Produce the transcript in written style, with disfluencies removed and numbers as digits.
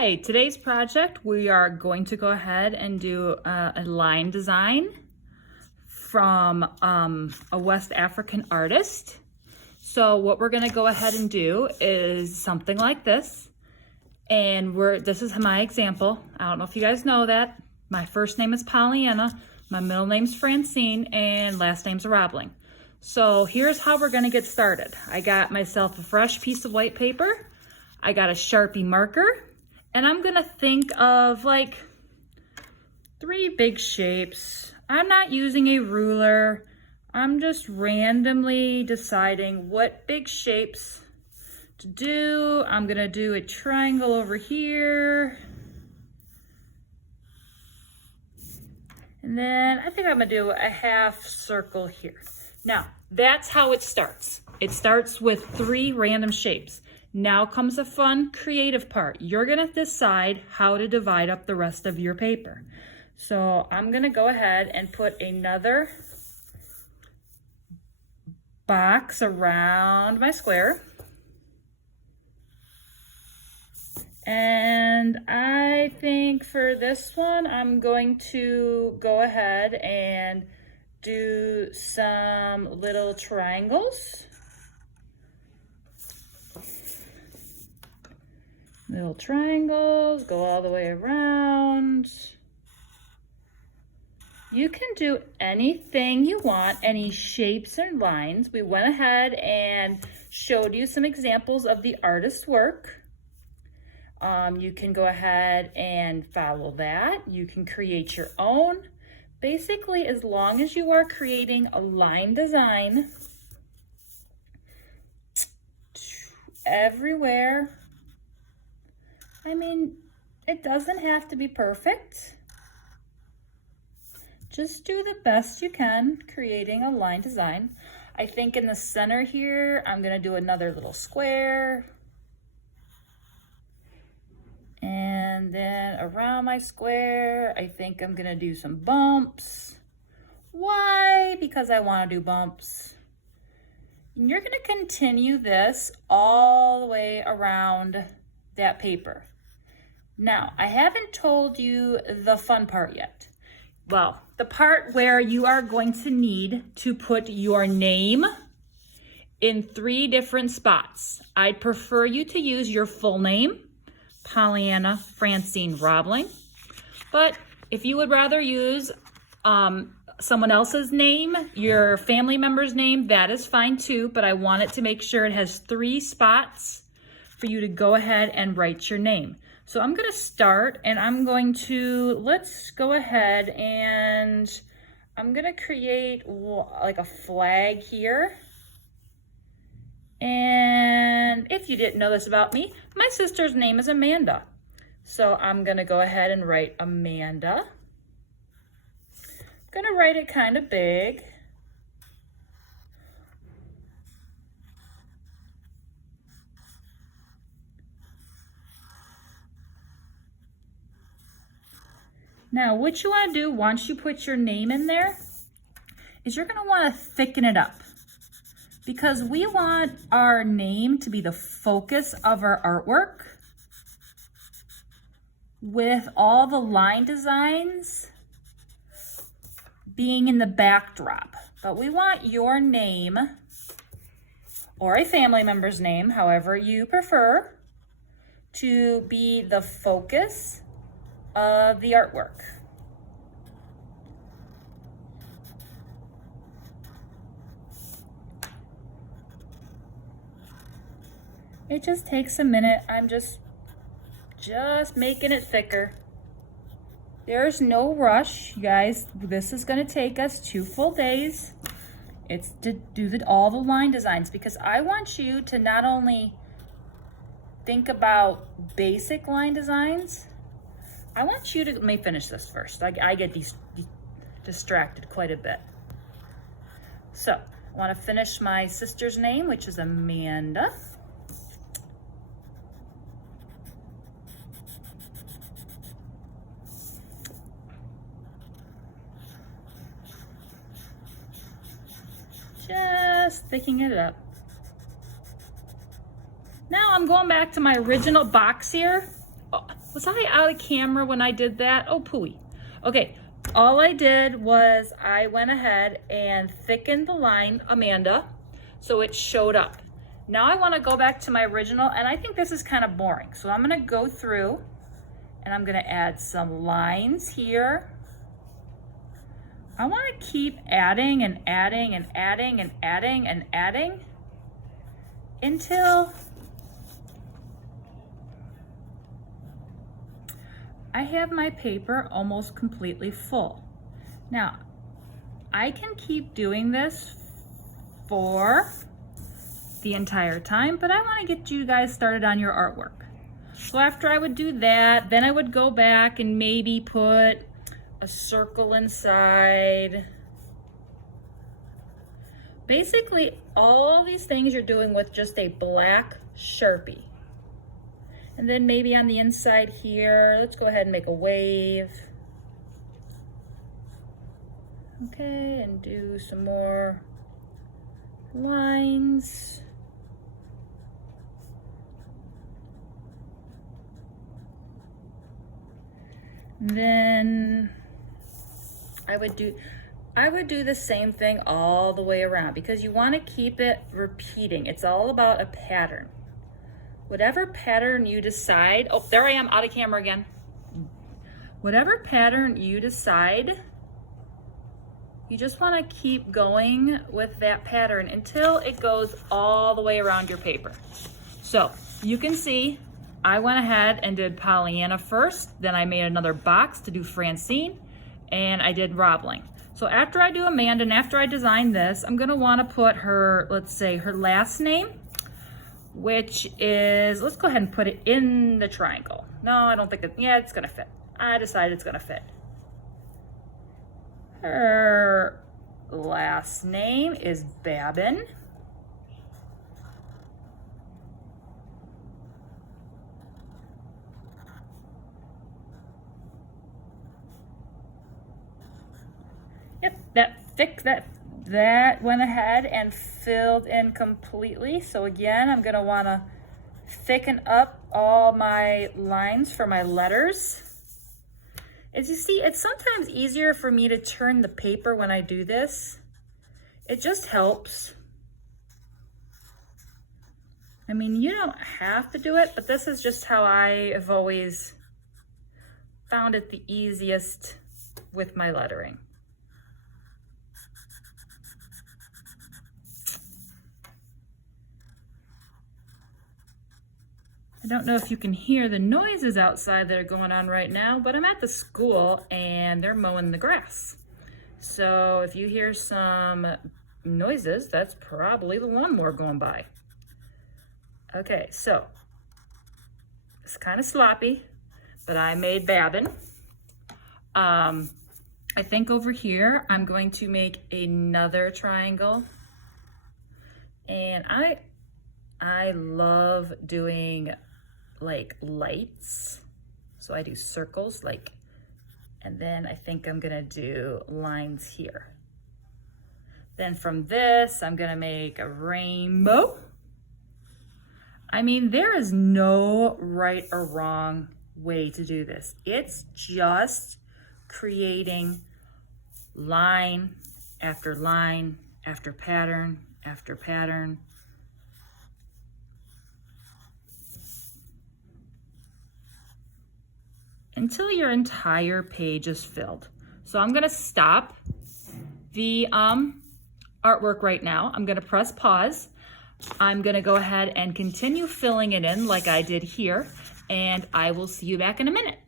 Hi, today's project we are going to go ahead and do a line design from a West African artist. So what we're going to go ahead and do is something like this, and this is my example. I don't know if you guys know that. My first name is Pollyanna, my middle name's Francine, and last name's Robling. So here's how we're going to get started. I got myself a fresh piece of white paper. I got a Sharpie marker, and I'm gonna think of like 3 big shapes. I'm not using a ruler. I'm just randomly deciding what big shapes to do. I'm gonna do a triangle over here. And then I think I'm gonna do a half circle here. Now, that's how it starts. It starts with 3 random shapes. Now comes the fun, creative part. You're gonna decide how to divide up the rest of your paper. So I'm gonna go ahead and put another box around my square. And I think for this one, I'm going to go ahead and do some little triangles. Little triangles, go all the way around. You can do anything you want, any shapes and lines. We went ahead and showed you some examples of the artist's work. You can go ahead and follow that. You can create your own. Basically, as long as you are creating a line design everywhere. I mean, it doesn't have to be perfect. Just do the best you can creating a line design. I think in the center here, I'm gonna do another little square. And then around my square, I think I'm gonna do some bumps. Why? Because I wanna do bumps. And you're gonna continue this all the way around that paper. Now, I haven't told you the fun part yet. Well, the part where you are going to need to put your name in 3 different spots. I'd prefer you to use your full name, Pollyanna Francine Robling. But if you would rather use someone else's name, your family member's name, that is fine too, but I want it to make sure it has 3 spots for you to go ahead and write your name. So I'm gonna start and I'm going to, let's go ahead and I'm gonna create like a flag here. And if you didn't know this about me, my sister's name is Amanda. So I'm gonna go ahead and write Amanda. I'm gonna write it kind of big. Now, what you want to do once you put your name in there is you're going to want to thicken it up, because we want our name to be the focus of our artwork with all the line designs being in the backdrop. But we want your name or a family member's name, however you prefer, to be the focus of the artwork. It just takes a minute. I'm just making it thicker. There's no rush, you guys. This is gonna take us 2 full days. It's to do all the line designs, because I want you to not only think about basic line designs, I want you to, let me finish this first. I get distracted quite a bit. So I want to finish my sister's name, which is Amanda. Just thickening it up. Now I'm going back to my original box here. Was I out of camera when I did that? Oh, pooey. Okay, all I did was I went ahead and thickened the line, Amanda, so it showed up. Now I want to go back to my original, and I think this is kind of boring. So I'm going to go through and I'm going to add some lines here. I want to keep adding and adding and adding and adding and adding until I have my paper almost completely full. Now, I can keep doing this for the entire time, but I want to get you guys started on your artwork. So after I would do that, then I would go back and maybe put a circle inside. Basically, all these things you're doing with just a black Sharpie. And then maybe on the inside here, let's go ahead and make a wave. Okay, and do some more lines. And then I would do the same thing all the way around because you want to keep it repeating. It's all about a pattern. Whatever pattern you decide, oh, there I am out of camera again. Whatever pattern you decide, you just want to keep going with that pattern until it goes all the way around your paper. So you can see I went ahead and did Pollyanna first, then I made another box to do Francine, and I did Robling. So after I do Amanda and after I design this, I'm gonna wanna put her, let's say her last name, which is, let's go ahead and put it in the triangle. No, I don't think yeah, it's gonna fit. I decided it's gonna fit. Her last name is Babin. Yep, that went ahead and filled in completely. So again, I'm gonna wanna thicken up all my lines for my letters. As you see, it's sometimes easier for me to turn the paper when I do this. It just helps. I mean, you don't have to do it, but this is just how I have always found it the easiest with my lettering. I don't know if you can hear the noises outside that are going on right now, but I'm at the school and they're mowing the grass. So if you hear some noises, that's probably the lawnmower going by. Okay, so it's kind of sloppy, but I made Babin. I think over here, I'm going to make another triangle. And I love doing like lights. So I do circles like, and then I think I'm gonna do lines here. Then from this, I'm gonna make a rainbow. I mean, there is no right or wrong way to do this. It's just creating line after line after pattern after pattern. Until your entire page is filled. So I'm gonna stop the artwork right now. I'm gonna press pause. I'm gonna go ahead and continue filling it in like I did here, and I will see you back in a minute.